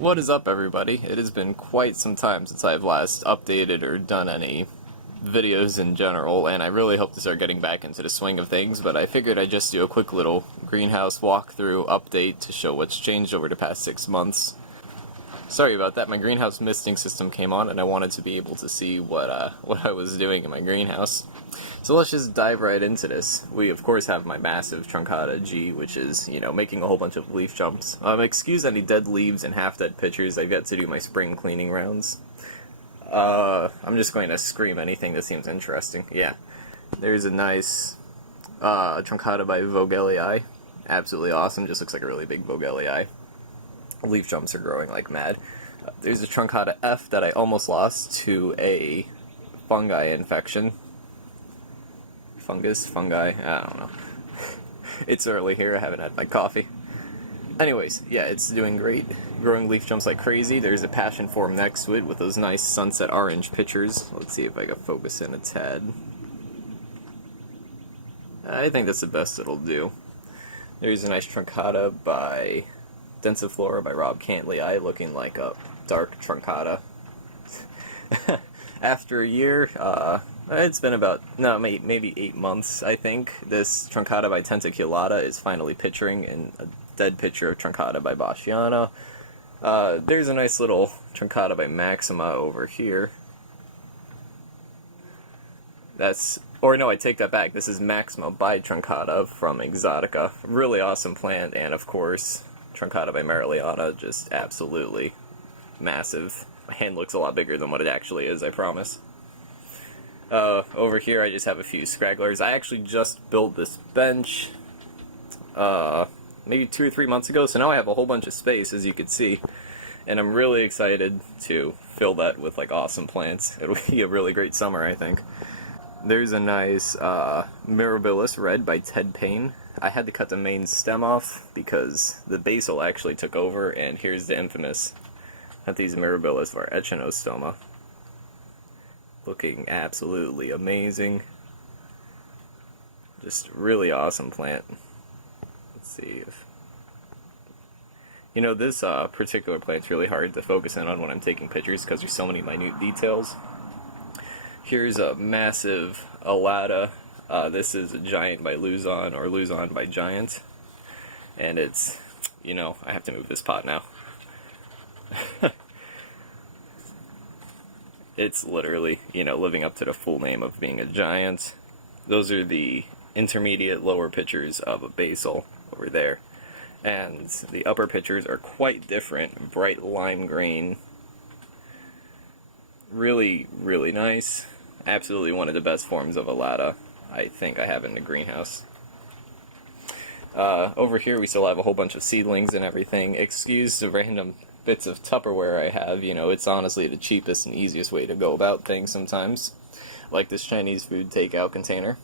What is up, everybody? It has been quite some time since I've last updated or done any videos in general, and I really hope to start getting back into the swing of things, but I figured I'd just do a quick little greenhouse walkthrough update to show what's changed over the past 6 months. Sorry about that, my greenhouse misting system came on, and I wanted to be able to see what I was doing in my greenhouse. So let's just dive right into this. We, of course, have my massive Truncata G, which is, making a whole bunch of leaf jumps. Excuse any dead leaves and half-dead pitchers. I've yet to do my spring cleaning rounds. I'm just going to scream anything that seems interesting. Yeah. There's a nice Truncata by Vogelii. Absolutely awesome. Just looks like a really big Vogelii. Leaf jumps are growing like mad. There's a Truncata F that I almost lost to a fungi infection. Fungi, I don't know. It's early here, I haven't had my coffee. Anyways, yeah, it's doing great. Growing leaf jumps like crazy. There's a passion form next to it with those nice sunset orange pitchers. Let's see if I can focus in a tad. I think that's the best it'll do. There's a nice Truncata by Densiflora by Rob Cantley, looking like a dark Truncata. After a year, it's been about, maybe 8 months, I think. This Truncata by Tentaculata is finally pitchering in a dead pitcher of Truncata by Boschiana. There's a nice little Truncata by Maxima over here. I take that back. This is Maxima by Truncata from Exotica. Really awesome plant, and of course, Truncata by Mariliana, just absolutely massive. My hand looks a lot bigger than what it actually is, I promise. Over here I just have a few scragglers. I actually just built this bench maybe 2 or 3 months ago, so now I have a whole bunch of space, as you can see, and I'm really excited to fill that with like awesome plants. It'll be a really great summer, I think. There's a nice Mirabilis Red by Ted Payne. I had to cut the main stem off because the basal actually took over, and here's the infamous Henthes Mirabilis var Echinostoma. Looking absolutely amazing. Just really awesome plant. Let's see if... this particular plant's really hard to focus in on when I'm taking pictures because there's so many minute details. Here's a massive Alata. This is a Giant by Luzon, or Luzon by Giant. And it's, I have to move this pot now. It's literally, living up to the full name of being a giant. Those are the intermediate lower pitchers of a basal over there. And the upper pitchers are quite different. Bright lime green. Really, really nice. Absolutely one of the best forms of Alata I think I have in the greenhouse. Over here we still have a whole bunch of seedlings and everything. Excuse the random bits of Tupperware I have. It's honestly the cheapest and easiest way to go about things sometimes. Like this Chinese food takeout container.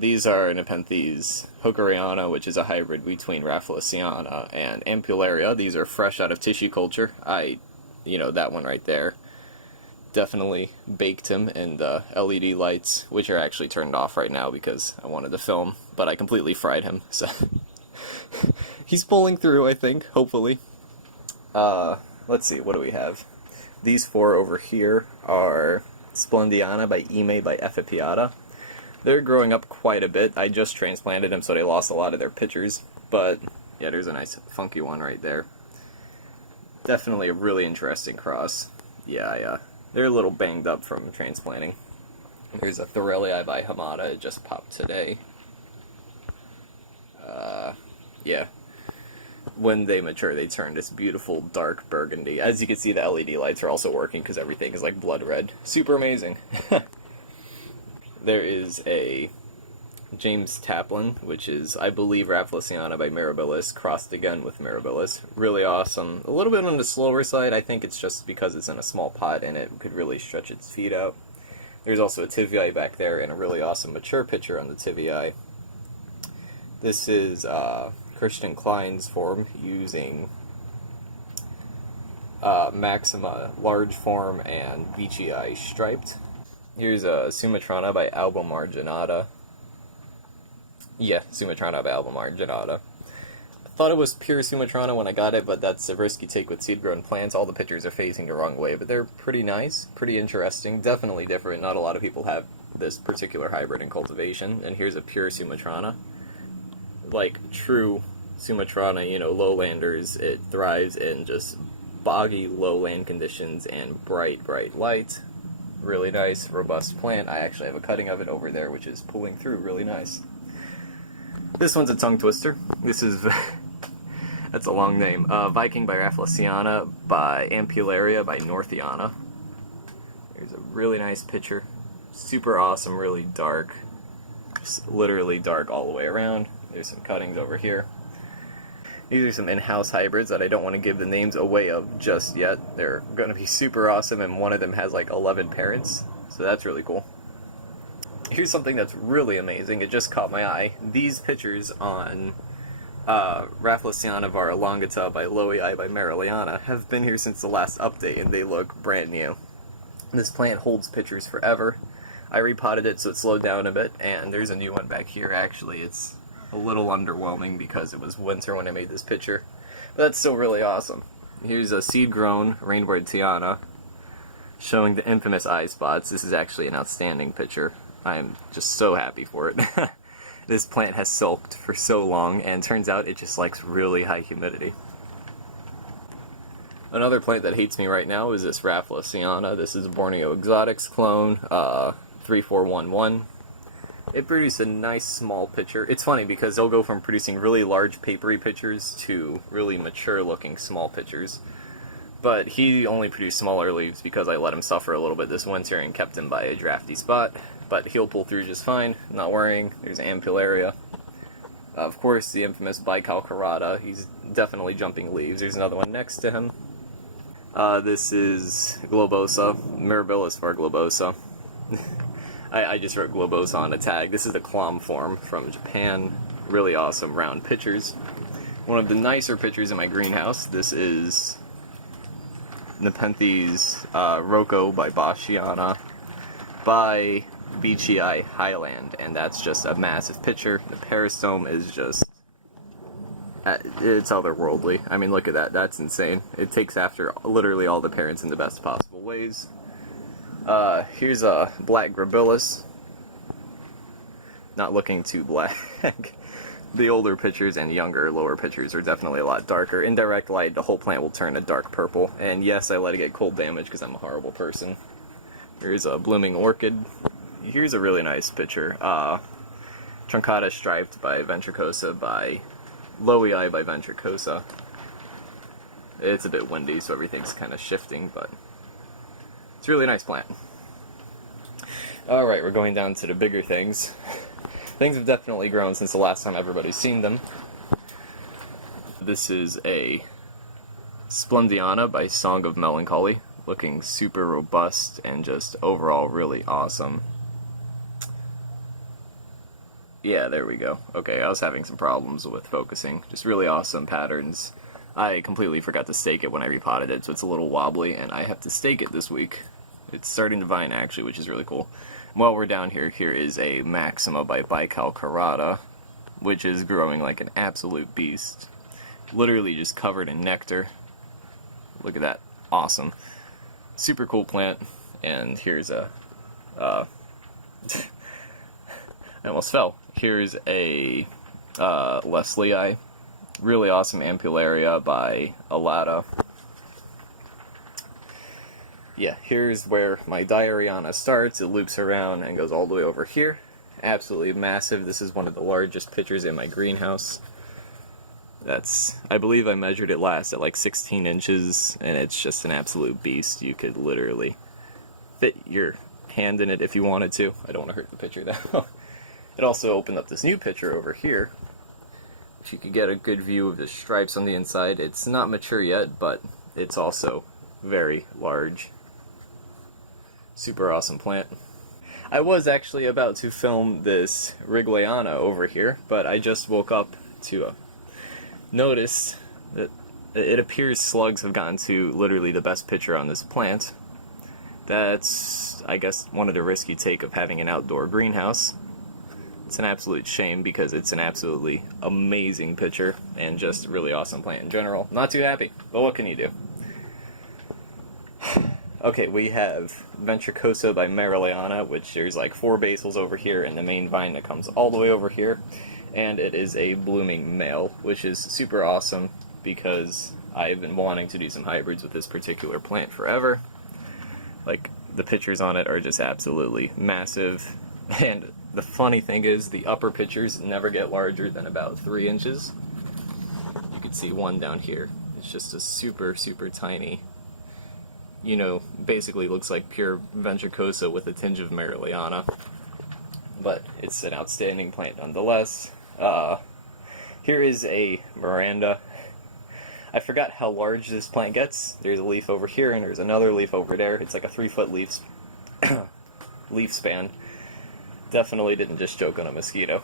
These are Nepenthes hookeriana, which is a hybrid between Rafflesiana and Ampullaria. These are fresh out of tissue culture. That one right there. Definitely baked him in the LED lights, which are actually turned off right now because I wanted to film, but I completely fried him, so he's pulling through, I think, hopefully. Let's see, what do we have? These 4 over here are Splendiana by Ime by Effipiata. They're growing up quite a bit. I just transplanted them, so they lost a lot of their pitchers, but yeah, there's a nice funky one right there. Definitely a really interesting cross. Yeah, they're a little banged up from transplanting. Here's a Thorelii by Hamada, it just popped today. Yeah. When they mature, they turn this beautiful dark burgundy. As you can see, the LED lights are also working because everything is like blood red. Super amazing. There is a James Taplin, which is, I believe, Rafflesiana by Mirabilis, crossed again with Mirabilis. Really awesome. A little bit on the slower side. I think it's just because it's in a small pot and it could really stretch its feet out. There's also a Tivii back there and a really awesome mature pitcher on the Tivii. This is Christian Klein's form using Maxima large form and Veitchii striped. Here's a Sumatrana by Alba Marginata. Yeah, Sumatrana by Alba Marginata. Thought it was pure Sumatrana when I got it, but that's a risky take with seed-grown plants. All the pictures are facing the wrong way, but they're pretty nice, pretty interesting, definitely different. Not a lot of people have this particular hybrid in cultivation, and here's a pure Sumatrana. Like true Sumatrana, you know, lowlanders, it thrives in just boggy lowland conditions and bright, bright light. Really nice, robust plant. I actually have a cutting of it over there, which is pulling through really nice. This one's a tongue twister. This is... that's a long name. Viking by Rafflesiana by Ampullaria by Northiana. There's a really nice picture. Super awesome, really dark. Just literally dark all the way around. There's some cuttings over here. These are some in-house hybrids that I don't want to give the names away of just yet. They're going to be super awesome, and one of them has like 11 parents, so that's really cool. Here's something that's really amazing. It just caught my eye. These pictures on Rafflesiana var elongata by Loei by Mariliana have been here since the last update, and they look brand new. This plant holds pictures forever. I repotted it so it slowed down a bit, and there's a new one back here actually. It's a little underwhelming because it was winter when I made this picture, but that's still really awesome. Here's a seed-grown rainbow Tiana showing the infamous eye spots. This is actually an outstanding picture. I'm just so happy for it. This plant has sulked for so long, and turns out it just likes really high humidity. Another plant that hates me right now is this Rafflesiana. This is a Borneo Exotics clone, 3411. It produced a nice small picture. It's funny because they'll go from producing really large papery pictures to really mature looking small pictures. But he only produced smaller leaves because I let him suffer a little bit this winter and kept him by a drafty spot. But he'll pull through just fine, not worrying. There's Ampullaria. Of course, the infamous Bicalcarata. He's definitely jumping leaves. There's another one next to him. This is Globosa, Mirabilis var Globosa. I just wrote Globosa on a tag. This is the Clom form from Japan. Really awesome round pitchers. One of the nicer pitchers in my greenhouse. This is Nepenthes Rocco by Bashiana by Beachy Highland, and that's just a massive pitcher. The peristome is just... it's otherworldly. I mean, look at that. That's insane. It takes after literally all the parents in the best possible ways. Here's a black Grabilis. Not looking too black. The older pictures and younger, lower pictures are definitely a lot darker. In direct light, the whole plant will turn a dark purple. And yes, I let it get cold damage because I'm a horrible person. Here's a blooming orchid. Here's a really nice picture. Truncata striped by Ventricosa by Loei by Ventricosa. It's a bit windy, so everything's kind of shifting, but it's a really nice plant. Alright, we're going down to the bigger things. Things have definitely grown since the last time everybody's seen them. This is a Splendiana by Song of Melancholy, looking super robust and just overall really awesome. Yeah, there we go. Okay, I was having some problems with focusing. Just really awesome patterns. I completely forgot to stake it when I repotted it, so it's a little wobbly, and I have to stake it this week. It's starting to vine, actually, which is really cool. While we're down here, here is a Maxima by Bicalcarata, which is growing like an absolute beast. Literally just covered in nectar. Look at that. Awesome. Super cool plant. And here's a... I almost fell. Here's a Leslieii. Really awesome Ampullaria by Alata. Yeah, here's where my Diariana starts. It loops around and goes all the way over here. Absolutely massive. This is one of the largest pitchers in my greenhouse. That's, I believe I measured it last at like 16 inches, and it's just an absolute beast. You could literally fit your hand in it if you wanted to. I don't want to hurt the pitcher though. It also opened up this new pitcher over here, which you could get a good view of the stripes on the inside. It's not mature yet, but it's also very large. Super awesome plant. I was actually about to film this Wrigleyana over here, but I just woke up to notice that it appears slugs have gotten to literally the best pitcher on this plant. That's, I guess, one of the risky take of having an outdoor greenhouse. It's an absolute shame because it's an absolutely amazing picture and just a really awesome plant in general. Not too happy, but what can you do? Okay, we have Ventricosa by Mariliana, which there's like 4 basils over here and the main vine that comes all the way over here. And it is a blooming male, which is super awesome because I've been wanting to do some hybrids with this particular plant forever. Like, the pictures on it are just absolutely massive. And the funny thing is, the upper pictures never get larger than about 3 inches. You can see one down here. It's just a super, super tiny, you know, basically looks like pure Ventricosa with a tinge of Mariliana. But it's an outstanding plant nonetheless. Here is a Miranda. I forgot how large this plant gets. There's a leaf over here and there's another leaf over there. It's like a 3-foot leaf span. Definitely didn't just choke on a mosquito.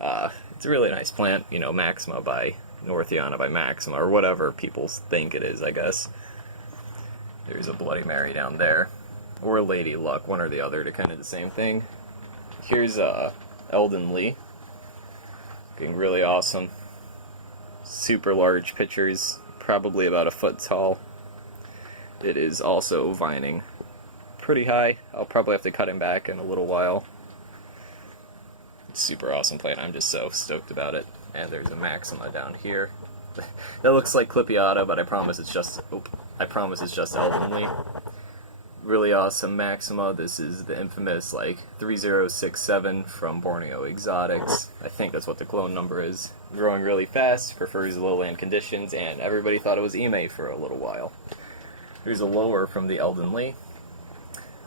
It's a really nice plant, you know, Maxima by Northiana by Maxima, or whatever people think it is, I guess. There's a Bloody Mary down there, or Lady Luck, one or the other, to kind of the same thing. Here's Eldon Lee, looking really awesome. Super large pitchers, probably about a foot tall. It is also vining pretty high. I'll probably have to cut him back in a little while. Super awesome plant. I'm just so stoked about it. And there's a Maxima down here. That looks like Clipiata, but I promise it's just Eldon Lee. Really awesome Maxima. This is the infamous like 3067 from Borneo Exotics. I think that's what the clone number is. Growing really fast, prefers lowland conditions, and everybody thought it was Ime for a little while. There's a lower from the Eldon Lee.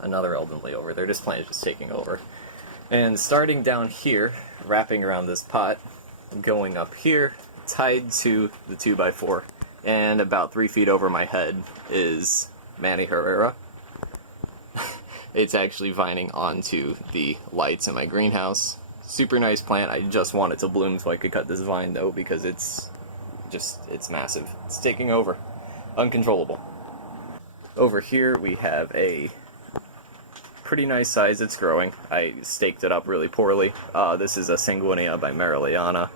Another Eldon Lee over there. This plant is just taking over. And starting down here, wrapping around this pot, going up here, tied to the 2x4, and about 3 feet over my head is Manny Herrera. It's actually vining onto the lights in my greenhouse. Super nice plant. I just want it to bloom so I could cut this vine though, because it's massive. It's taking over. Uncontrollable. Over here we have a pretty nice size. It's growing. I staked it up really poorly. This is a Sanguinea by Mariliana.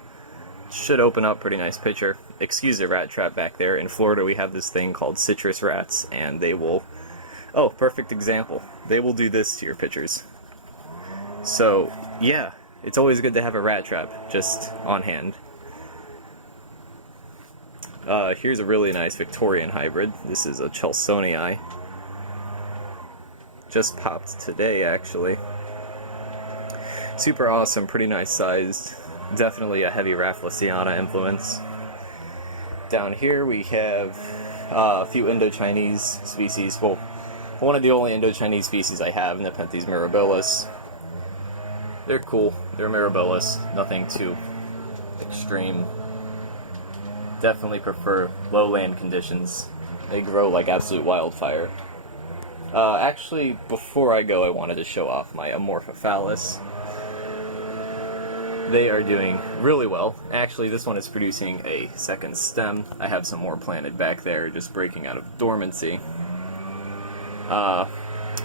Should open up, pretty nice picture. Excuse the rat trap back there. In Florida we have this thing called citrus rats, and they will... Oh, perfect example. They will do this to your pictures. So, yeah, it's always good to have a rat trap just on hand. Here's a really nice Victorian hybrid. This is a Chelsonii. Just popped today, actually. Super awesome, pretty nice sized. Definitely a heavy Rafflesiana influence. Down here we have a few Indo-Chinese species. Well, one of the only Indo-Chinese species I have, Nepenthes mirabilis. They're cool. They're mirabilis. Nothing too extreme. Definitely prefer lowland conditions. They grow like absolute wildfire. Actually, before I go, I wanted to show off my Amorphophallus. They are doing really well. Actually, this one is producing a second stem. I have some more planted back there, just breaking out of dormancy.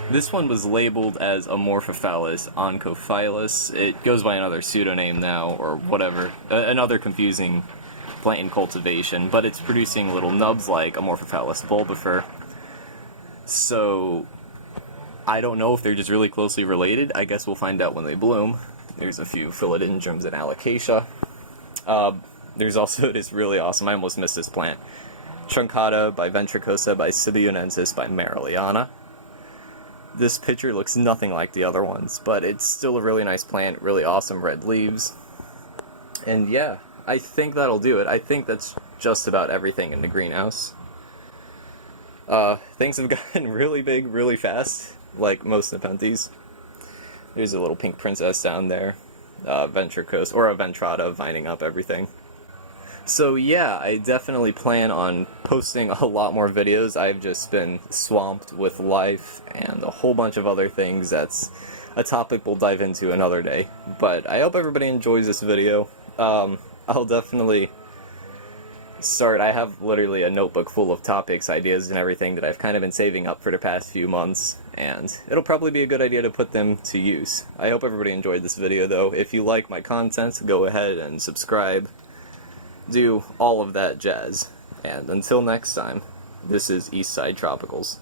This one was labeled as Amorphophallus oncophilus. It goes by another pseudonym now, or whatever. Another confusing plant in cultivation, but it's producing little nubs like Amorphophallus bulbifer. So, I don't know if they're just really closely related. I guess we'll find out when they bloom. There's a few philodendrons and alocasia. There's also this really awesome, I almost missed this plant, Truncata by Ventricosa by Sibyonensis by Mariliana. This picture looks nothing like the other ones, but it's still a really nice plant, really awesome red leaves. And yeah, I think that'll do it. I think that's just about everything in the greenhouse. Things have gotten really big really fast, like most Nepenthes. There's a little pink princess down there, Ventricosa, or a Ventrata vining up everything. So yeah, I definitely plan on posting a lot more videos. I've just been swamped with life and a whole bunch of other things. That's a topic we'll dive into another day. But I hope everybody enjoys this video. I'll definitely start. I have literally a notebook full of topics, ideas, and everything that I've kind of been saving up for the past few months, and it'll probably be a good idea to put them to use. I hope everybody enjoyed this video, though. If you like my content, go ahead and subscribe. Do all of that jazz. And until next time, this is Eastside Tropicals.